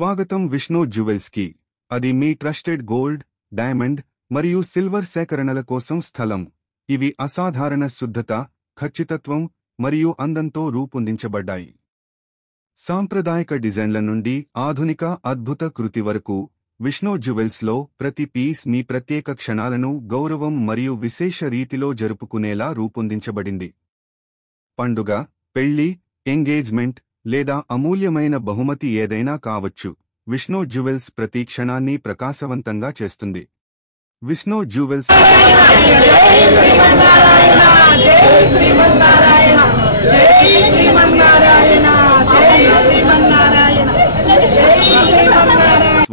స్వాగతం విష్ణు జ్యువెల్స్ కి. అది మీ ట్రస్టెడ్ గోల్డ్, డైమండ్ మరియు సిల్వర్ సేకరణల కోసం స్థలం. ఇవి అసాధారణ శుద్ధత, ఖచ్చితత్వం మరియు అందంతో రూపొందించబడ్డాయి. సాంప్రదాయిక డిజైన్ల నుండి ఆధునిక అద్భుత కృతి వరకు, విష్ణు జ్యువెల్స్లో ప్రతి పీస్ మీ ప్రత్యేక క్షణాలను గౌరవం మరియు విశేష రీతిలో జరుపుకునేలా రూపొందించబడింది. పండుగ, పెళ్లి, ఎంగేజ్మెంట్ లేదా అమూల్యమైన బహుమతి ఏదైనా కావచ్చు, విష్ణు జ్యువెల్స్ ప్రతి క్షణాన్ని ప్రకాశవంతంగా చేస్తుంది. విష్ణు జ్యువెల్స్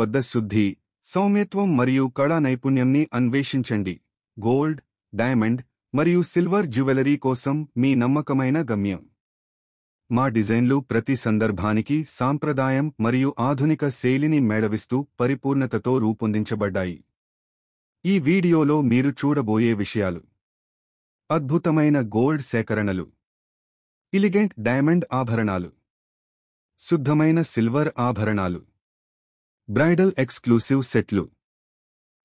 వద్ద శుద్ధి, సౌమ్యత్వం మరియు కళా నైపుణ్యంని అన్వేషించండి. గోల్డ్, డైమండ్ మరియు సిల్వర్ జ్యువెలరీ కోసం మీ నమ్మకమైన గమ్యం. మా డిజైన్లు ప్రతి సందర్భానికి సాంప్రదాయం మరియు ఆధునిక శైలిని మేళవిస్తూ పరిపూర్ణతతో రూపొందించబడ్డాయి. ఈ వీడియోలో మీరు చూడబోయే విషయాలు: అద్భుతమైన గోల్డ్ సేకరణలు, ఎలిగెంట్ డైమండ్ ఆభరణాలు, శుద్ధమైన సిల్వర్ ఆభరణాలు, బ్రైడల్ ఎక్స్క్లూసివ్ సెట్లు,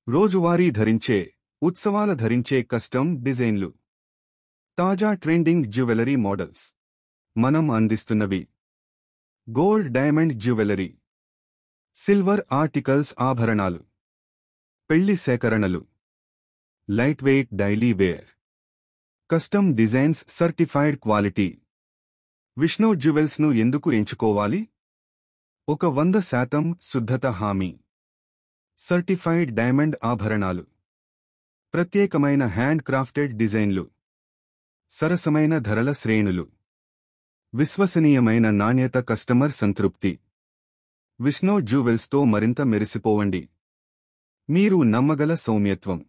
రోజువారీ ధరించే, ఉత్సవాల ధరించే కస్టమ్ డిజైన్లు, తాజా ట్రెండింగ్ జ్యువెలరీ మోడల్స్. మనం అందిస్తున్నవి: gold diamond jewellery, silver articles ఆభరణాలు, పెళ్లి సేకరణలు, light weight daily wear, custom designs certified quality. Vishnu జ్యువెల్స్ను ఎందుకు ఎంచుకోవాలి? 100% శుద్ధత హామీ, సర్టిఫైడ్ డైమండ్ ఆభరణాలు, ప్రత్యేకమైన హ్యాండ్ క్రాఫ్టెడ్ డిజైన్లు, సరసమైన ధరల శ్రేణులు, విశ్వసనీయమైన నాణ్యత, కస్టమర్ సంతృప్తి. విష్ణు జ్యువెల్స్తో మరింత మెరిసిపోవండి. మీరు నమ్మగల సౌమ్యత్వం.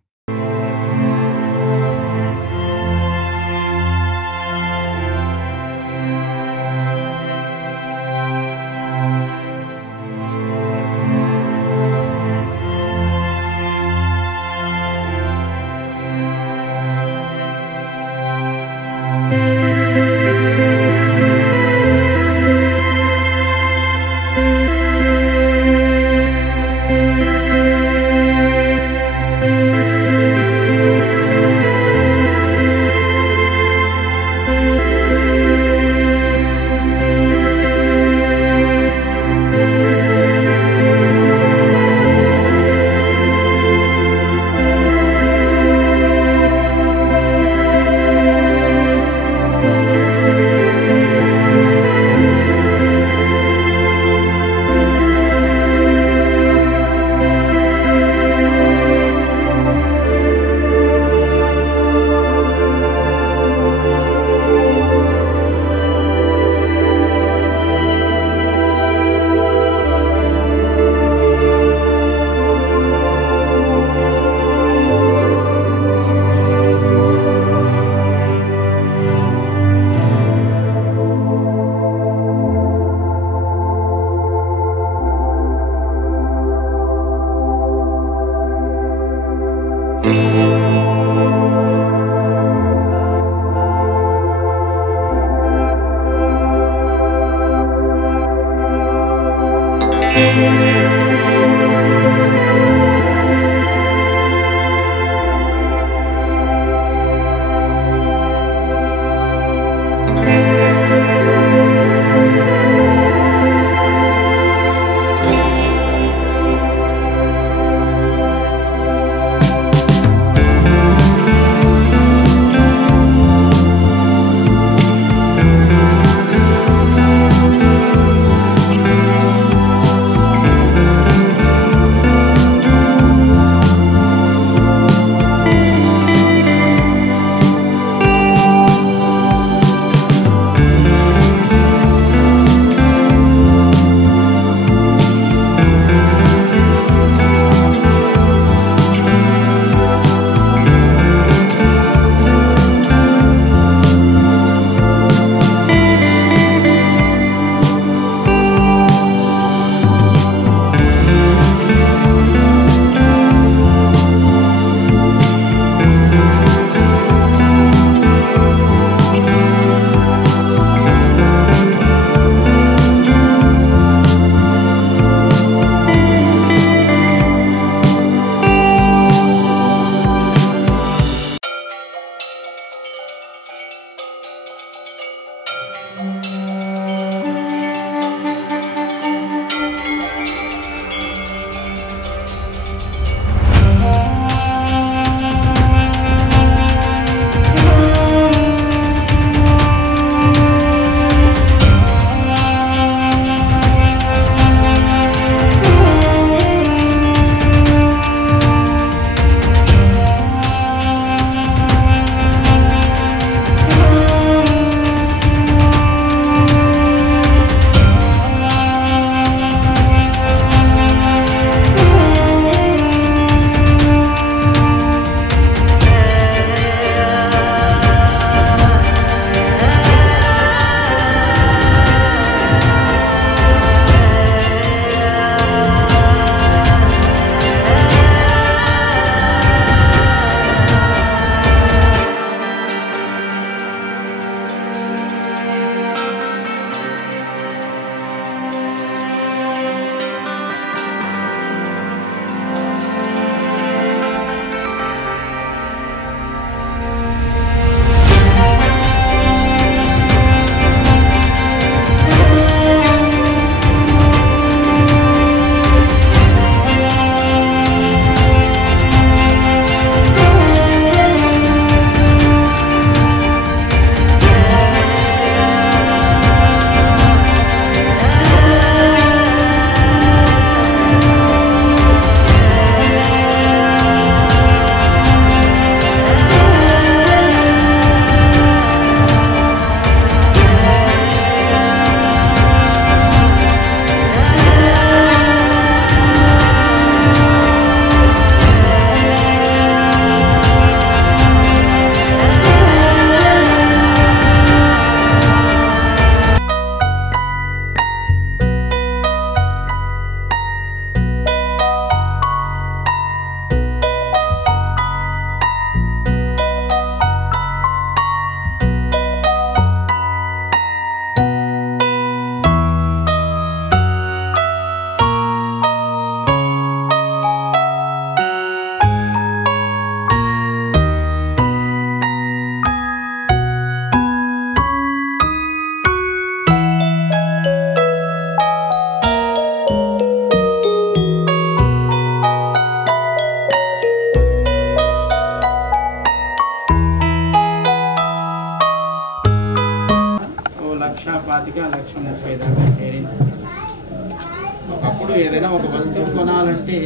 ఏదైనా ఒక వస్తువు కొనాలంటే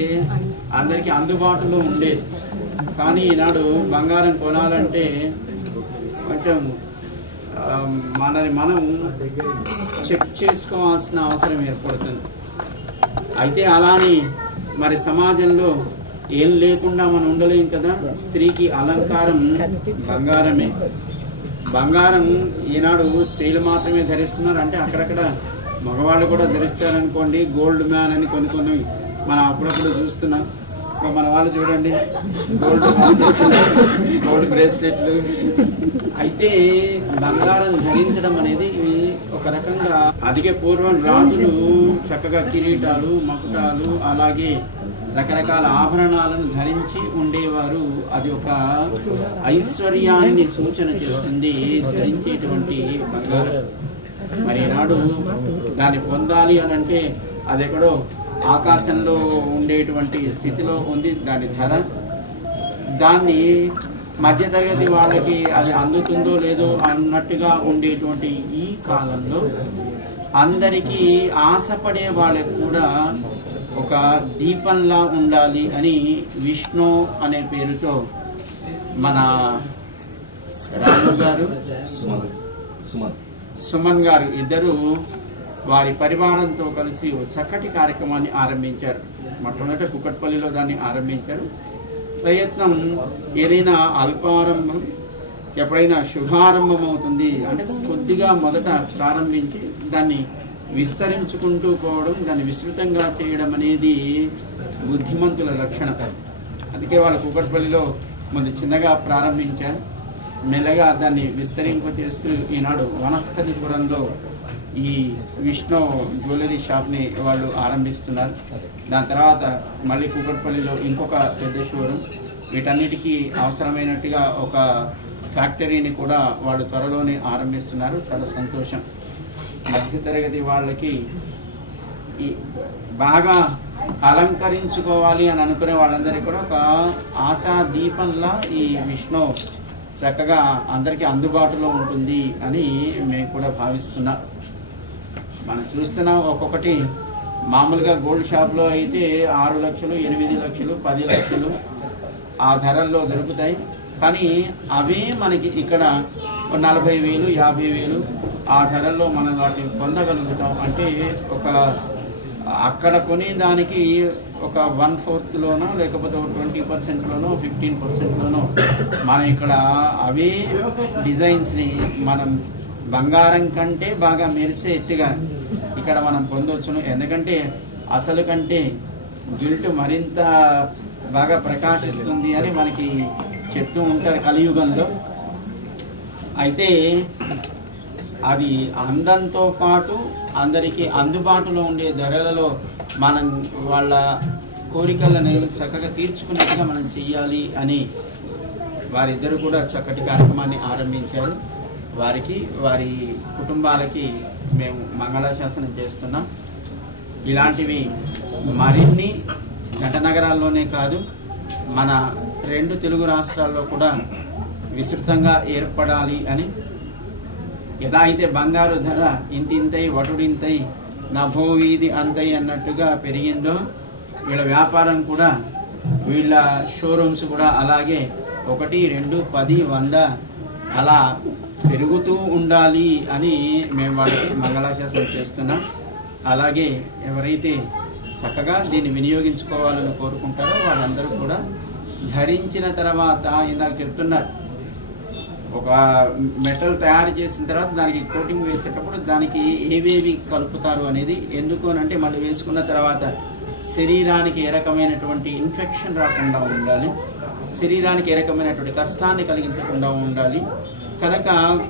అందరికీ అందుబాటులో ఉండేది. కానీ ఈనాడు బంగారం కొనాలంటే కొంచెం మనని మనం చెక్ చేసుకోవాల్సిన అవసరం ఏర్పడుతుంది. అయితే అలాని మరి సమాజంలో ఏం లేకుండా మనం ఉండలేం కదా. స్త్రీకి అలంకారం బంగారమే. బంగారం ఈనాడు స్త్రీలు మాత్రమే ధరిస్తున్నారు అంటే అక్కడక్కడ మగవాళ్ళు కూడా ధరిస్తారనుకోండి. గోల్డ్ మ్యాన్ అని కొన్ని మనం అప్పుడప్పుడు చూస్తున్నాం. మన వాళ్ళు చూడండి గోల్డ్ బ్రేస్లెట్లు. అయితే బంగారం ధరించడం అనేది ఒక రకంగా అధిక పూర్వం రాజులు చక్కగా కిరీటాలు, మకుటాలు, అలాగే రకరకాల ఆభరణాలను ధరించి ఉండేవారు. అది ఒక ఐశ్వర్యాన్ని సూచన చేస్తుంది ధరించేటువంటి బంగారం. మరి ఈనాడు దాన్ని పొందాలి అని అంటే అది ఎక్కడో ఆకాశంలో ఉండేటువంటి స్థితిలో ఉంది దాని ధర. దాన్ని మధ్యతరగతి వాళ్ళకి అది అందుతుందో లేదో అన్నట్టుగా ఉండేటువంటి ఈ కాలంలో అందరికీ ఆశపడే వాళ్ళకి కూడా ఒక దీపంలా ఉండాలి అని విష్ణు అనే పేరుతో మన రాము గారు, సుమన్ గారు ఇద్దరు వారి పరివారంతో కలిసి ఒక చక్కటి కార్యక్రమాన్ని ఆరంభించారు. మొట్టమొదట కుకట్పల్లిలో దాన్ని ఆరంభించారు. ప్రయత్నం ఏదైనా అల్పారంభం ఎప్పుడైనా శుభారంభం అవుతుంది అంటే కొద్దిగా మొదట ప్రారంభించి దాన్ని విస్తరించుకుంటూ పోవడం, దాన్ని విస్తృతంగా చేయడం అనేది బుద్ధిమంతుల లక్షణం. అందుకే వాళ్ళు కుకట్పల్లిలో ముందు చిన్నగా ప్రారంభించారు. మెల్లగా దాన్ని విస్తరింపచేస్తూ ఈనాడు వనస్థలిపురంలో ఈ విష్ణు జ్యువెలరీ షాప్ని వాళ్ళు ఆరంభిస్తున్నారు. దాని తర్వాత మళ్ళీ కుకట్పల్లిలో ఇంకొక పెద్ద షోరూమ్. వీటన్నిటికీ అవసరమైనట్టుగా ఒక ఫ్యాక్టరీని కూడా వాళ్ళు త్వరలోనే ఆరంభిస్తున్నారు. చాలా సంతోషం. మధ్యతరగతి వాళ్ళకి ఈ బాగా అలంకరించుకోవాలి అని అనుకునే వాళ్ళందరికీ కూడా ఒక ఆశా దీపంలా ఈ విష్ణు చక్కగా అందరికీ అందుబాటులో ఉంటుంది అని మేము కూడా భావిస్తున్నాం. మనం చూస్తున్నాం ఒక్కొక్కటి మామూలుగా గోల్డ్ షాప్లో అయితే 6 లక్షలు, 8 లక్షలు, 10 లక్షలు ఆ ధరల్లో దొరుకుతాయి. కానీ అవే మనకి ఇక్కడ 40,000, 50,000 ఆ ధరల్లో మనం వాటిని పొందగలుగుతాం. అంటే ఒక అక్కడ కొనే దానికి ఒక 1/4లోనో లేకపోతే 20%లోనో 15%లోనో మనం ఇక్కడ అవే డిజైన్స్ని మనం బంగారం కంటే బాగా మెరిసేట్టుగా ఇక్కడ మనం పొందవచ్చును. ఎందుకంటే అసలు కంటే గిల్ట్ మరింత బాగా ప్రకాశిస్తుంది అని మనకి చెప్తూ ఉంటారు కలియుగంలో. అయితే అది అందంతో పాటు అందరికీ అందుబాటులో ఉండే ధరలలో మనం వాళ్ళ కోరికలను చక్కగా తీర్చుకున్నట్టుగా మనం చెయ్యాలి అని వారిద్దరు కూడా చక్కటి కార్యక్రమాన్ని ఆరంభించారు. వారికి వారి కుటుంబాలకి మేము మంగళాశాసనం చేస్తున్నాం. ఇలాంటివి మరిన్ని జంటనగరాల్లోనే కాదు మన 2 తెలుగు రాష్ట్రాల్లో కూడా విస్తృతంగా ఏర్పడాలి అని. ఎలా అయితే బంగారు ధర ఇంతింతై వటుడింతై నభో వీధి అంతై అన్నట్టుగా పెరిగిందో వీళ్ళ వ్యాపారం కూడా, వీళ్ళ షోరూమ్స్ కూడా అలాగే 1, 2, 10, 100 అలా పెరుగుతూ ఉండాలి అని మేము వాళ్ళకి మంగళాశాసనం చేస్తున్నాం. అలాగే ఎవరైతే చక్కగా దీన్ని వినియోగించుకోవాలని కోరుకుంటారో వాళ్ళందరూ కూడా ధరించిన తర్వాత ఇందాక చెప్తున్నారు ఒక మెటల్ తయారు చేసిన తర్వాత దానికి కోటింగ్ వేసేటప్పుడు దానికి ఏవేవి కలుపుతారు అనేది. ఎందుకు అని అంటే మళ్ళీ వేసుకున్న తర్వాత శరీరానికి ఏ రకమైనటువంటి ఇన్ఫెక్షన్ రాకుండా ఉండాలి, శరీరానికి ఏ రకమైనటువంటి కష్టాన్ని కలిగించకుండా ఉండాలి. కనుక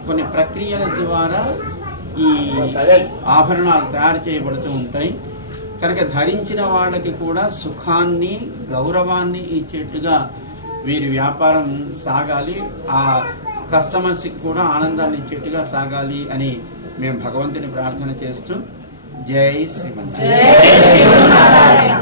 కొన్ని ప్రక్రియల ద్వారా ఈ ఆభరణాలు తయారు చేయబడుతూ ఉంటాయి. కనుక ధరించిన వాళ్ళకి కూడా సుఖాన్ని, గౌరవాన్ని ఇచ్చేట్టుగా వీరి వ్యాపారం సాగాలి. ఆ కస్టమర్స్కి కూడా ఆనందాన్ని ఇచ్చేట్టుగా సాగాలి అని మేము భగవంతుని ప్రార్థన చేస్తూ జై శ్రీమన్నారాయణ.